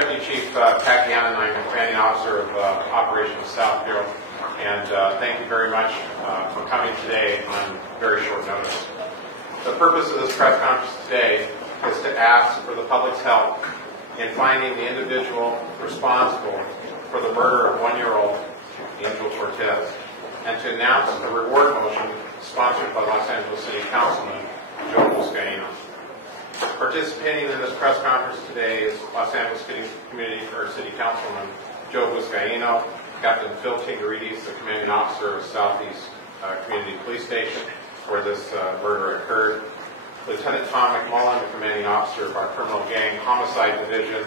Deputy Chief Pat Gannon. I'm Commanding Officer of Operations South Bureau, and thank you very much for coming today on very short notice. The purpose of this press conference today is to ask for the public's help in finding the individual responsible for the murder of one-year-old Angel Cortez, and to announce a reward motion sponsored by Los Angeles City Councilman Joe Buscaino. Participating in this press conference today is Los Angeles City Councilman Joe Buscaino, Captain Phil Tigarides, the Commanding Officer of Southeast Community Police Station, where this murder occurred, Lieutenant Tom McMullen, the Commanding Officer of our Criminal Gang Homicide Division,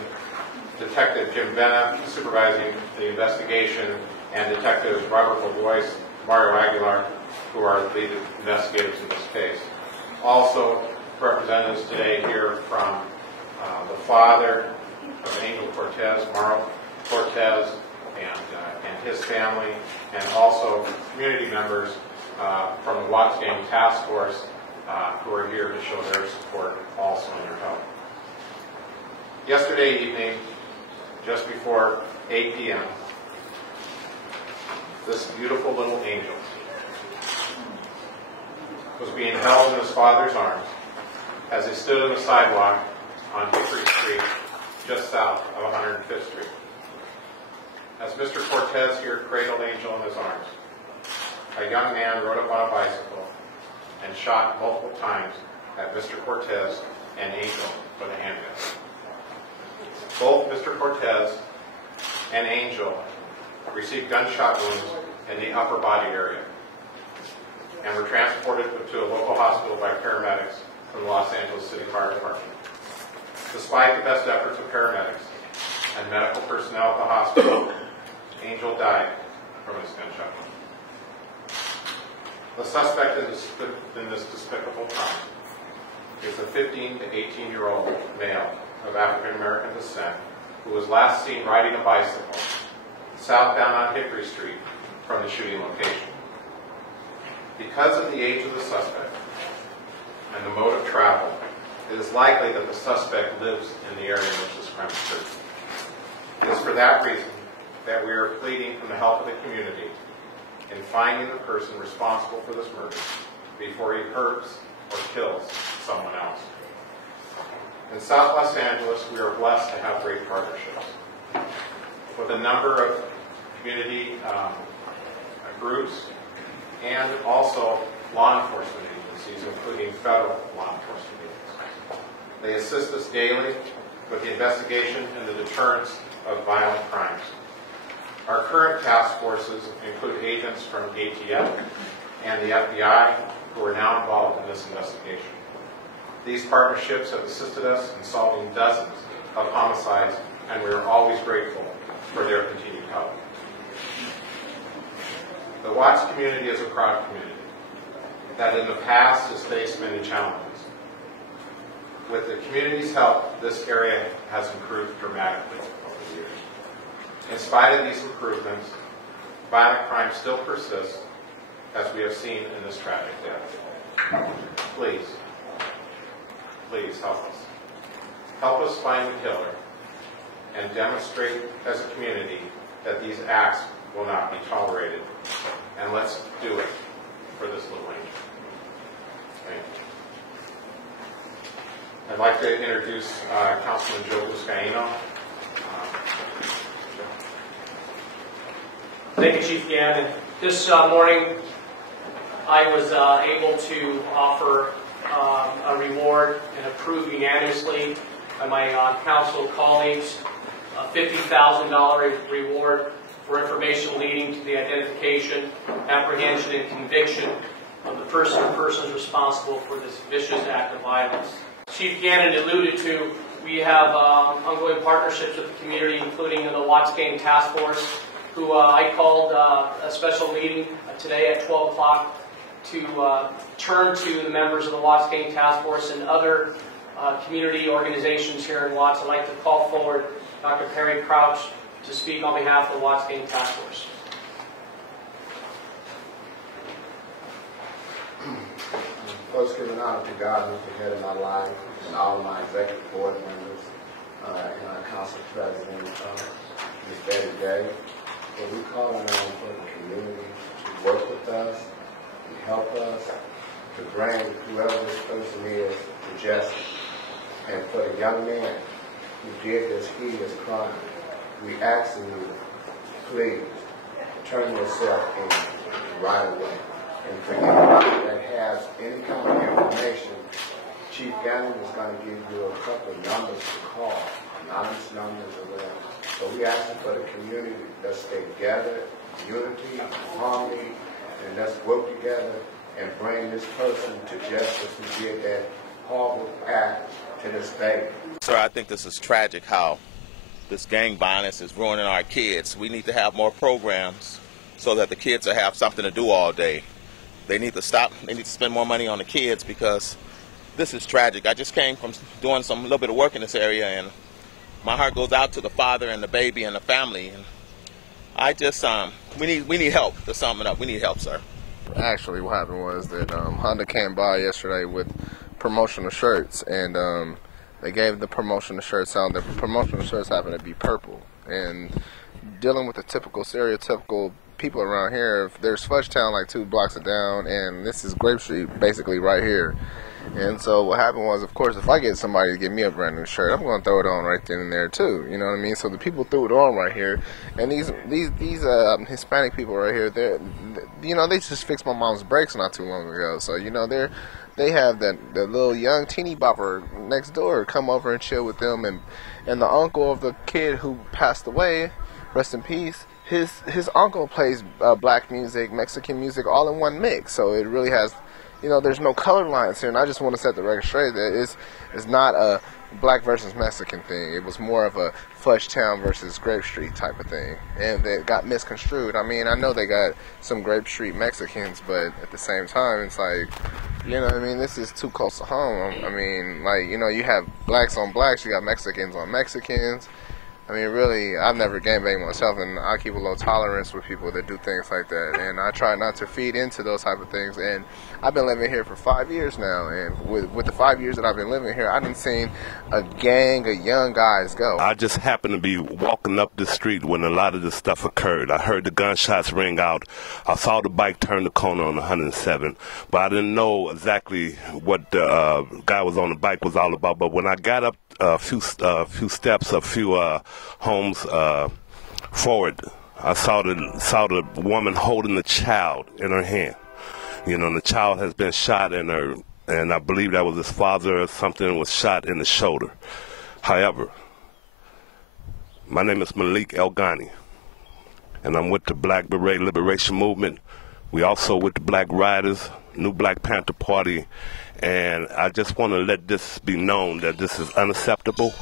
Detective Jim Bennett, supervising the investigation, and Detectives Robert Boyce, Mario Aguilar, who are the lead investigators in this case. Also, representatives today here from the father of Angel Cortez, Mauro Cortez, and his family, and also community members from the Watts Gang Task Force who are here to show their support also and their help. Yesterday evening, just before 8 p.m., this beautiful little angel was being held in his father's arms as he stood on the sidewalk on Hickory Street, just south of 105th Street. As Mr. Cortez here cradled Angel in his arms, a young man rode up on a bicycle and shot multiple times at Mr. Cortez and Angel with a handgun. Both Mr. Cortez and Angel received gunshot wounds in the upper body area and were transported to a local hospital by paramedics from the Los Angeles City Fire Department. Despite the best efforts of paramedics and medical personnel at the hospital, Angel died from his gunshot wound. The suspect in this despicable crime is a 15 to 18-year-old male of African American descent who was last seen riding a bicycle southbound on Hickory Street from the shooting location. Because of the age of the suspect and the mode of travel, it is likely that the suspect lives in the area in which this crime occurred. It is for that reason that we are pleading for the help of the community in finding the person responsible for this murder before he hurts or kills someone else. In South Los Angeles, we are blessed to have great partnerships with a number of community groups and also law enforcement agencies, including federal law enforcement agencies. They assist us daily with the investigation and the deterrence of violent crimes. Our current task forces include agents from ATF and the FBI who are now involved in this investigation. These partnerships have assisted us in solving dozens of homicides, and we are always grateful for their continued help. The Watts community is a proud community that in the past has faced many challenges. With the community's help, this area has improved dramatically over the years. In spite of these improvements, violent crime still persists, as we have seen in this tragic death. Please help us. Help us find the killer and demonstrate as a community that these acts will not be tolerated. And let's do it for this little angel. Thank you. I'd like to introduce Councilman Joe Buscaino. Thank you, Chief Gannon. This morning, I was able to offer a reward and approved unanimously by my council colleagues, a $50,000 reward for information leading to the identification, apprehension, and conviction of the person or persons responsible for this vicious act of violence. Chief Gannon alluded to, we have ongoing partnerships with the community, including the Watts Gang Task Force, who I called a special meeting today at 12 o'clock to turn to the members of the Watts Gang Task Force and other community organizations here in Watts. I'd like to call forward Dr. Perry Crouch to speak on behalf of the Watts Gang Task Force. First, give an honor to God who's the head of my life and all of my executive board members, and our council president, Ms. Betty Gray. And we call on for the community to work with us, to help us, to bring whoever this person is to justice. And for the young man who did this heinous crime, we ask you, please, turn yourself in right away. And for anybody that has any kind of information, Chief Gannon is going to give you a couple of numbers to call, anonymous numbers or whatever. So we ask for the community, let's stay together, unity, harmony, and let's work together and bring this person to justice who did that horrible act to this baby. Sir, I think this is tragic how this gang violence is ruining our kids. We need to have more programs so that the kids will have something to do all day. They need to stop. They need to spend more money on the kids because this is tragic. I just came from doing some little bit of work in this area, and my heart goes out to the father and the baby and the family. And I just we need help to sum it up. We need help, sir. Actually, what happened was that Honda came by yesterday with promotional shirts, and they gave the promotional shirts out. The promotional shirts happen to be purple, and dealing with the typical stereotypical people around here, there's Fudgetown like 2 blocks down, and this is Grape Street basically right here. And so what happened was, of course, if I get somebody to give me a brand new shirt, I'm going to throw it on right then and there too. You know what I mean? So the people threw it on right here, and these Hispanic people right here, they just fixed my mom's brakes not too long ago. So they have that little young teeny bopper next door come over and chill with them, and the uncle of the kid who passed away, rest in peace. His uncle plays black music, Mexican music, all in one mix. So it really has, there's no color lines here. And I just want to set the record straight that it's not a black versus Mexican thing. It was more of a Fudgetown versus Grape Street type of thing. And it got misconstrued. I mean, I know they got some Grape Street Mexicans, but at the same time, it's like, this is too close to home. I mean, you have blacks on blacks, you got Mexicans on Mexicans. I mean, really, I've never gangbanged myself, and I keep a low tolerance with people that do things like that, and I try not to feed into those type of things. And I've been living here for 5 years now, and with the 5 years that I've been living here, I done seen a gang of young guys go. I just happened to be walking up the street when a lot of this stuff occurred. I heard the gunshots ring out. I saw the bike turn the corner on 107, but I didn't know exactly what the guy was on the bike was all about. But when I got up a few steps, a few homes forward, I saw the woman holding the child in her hand. The child has been shot in her, and I believe that was his father or something, was shot in the shoulder. However, my name is Malik El Ghani, and I'm with the Black Beret Liberation Movement. We also with the Black Riders, New Black Panther Party, and I just want to let this be known that this is unacceptable,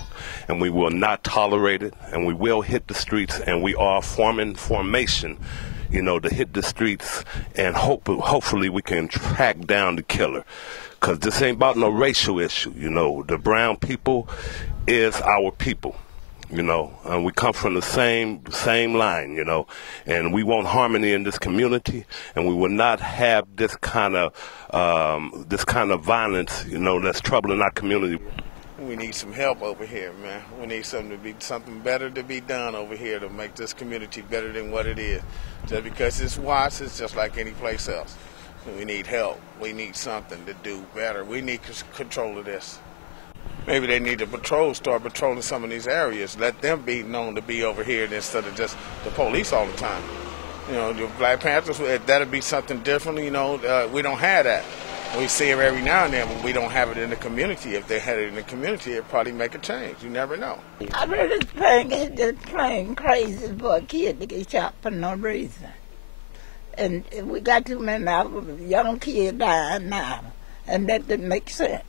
and we will not tolerate it, and we will hit the streets, and we are forming formation, to hit the streets, and hopefully we can track down the killer, because this ain't about no racial issue. The brown people is our people. And we come from the same line, and we want harmony in this community, and we will not have this kind of violence, that's troubling our community. We need some help over here, man. We need something better to be done over here to make this community better than what it is. Just because it's Watts, it's just like any place else. We need help. We need something to do better. We need control of this. Maybe they need to start patrolling some of these areas. Let them be known to be over here instead of just the police all the time. The Black Panthers, that'll be something different. We don't have that. We see it every now and then, but we don't have it in the community. If they had it in the community, it'd probably make a change. You never know. I really think it's just plain crazy for a kid to get shot for no reason. And we got too many young kids dying now, and that didn't make sense.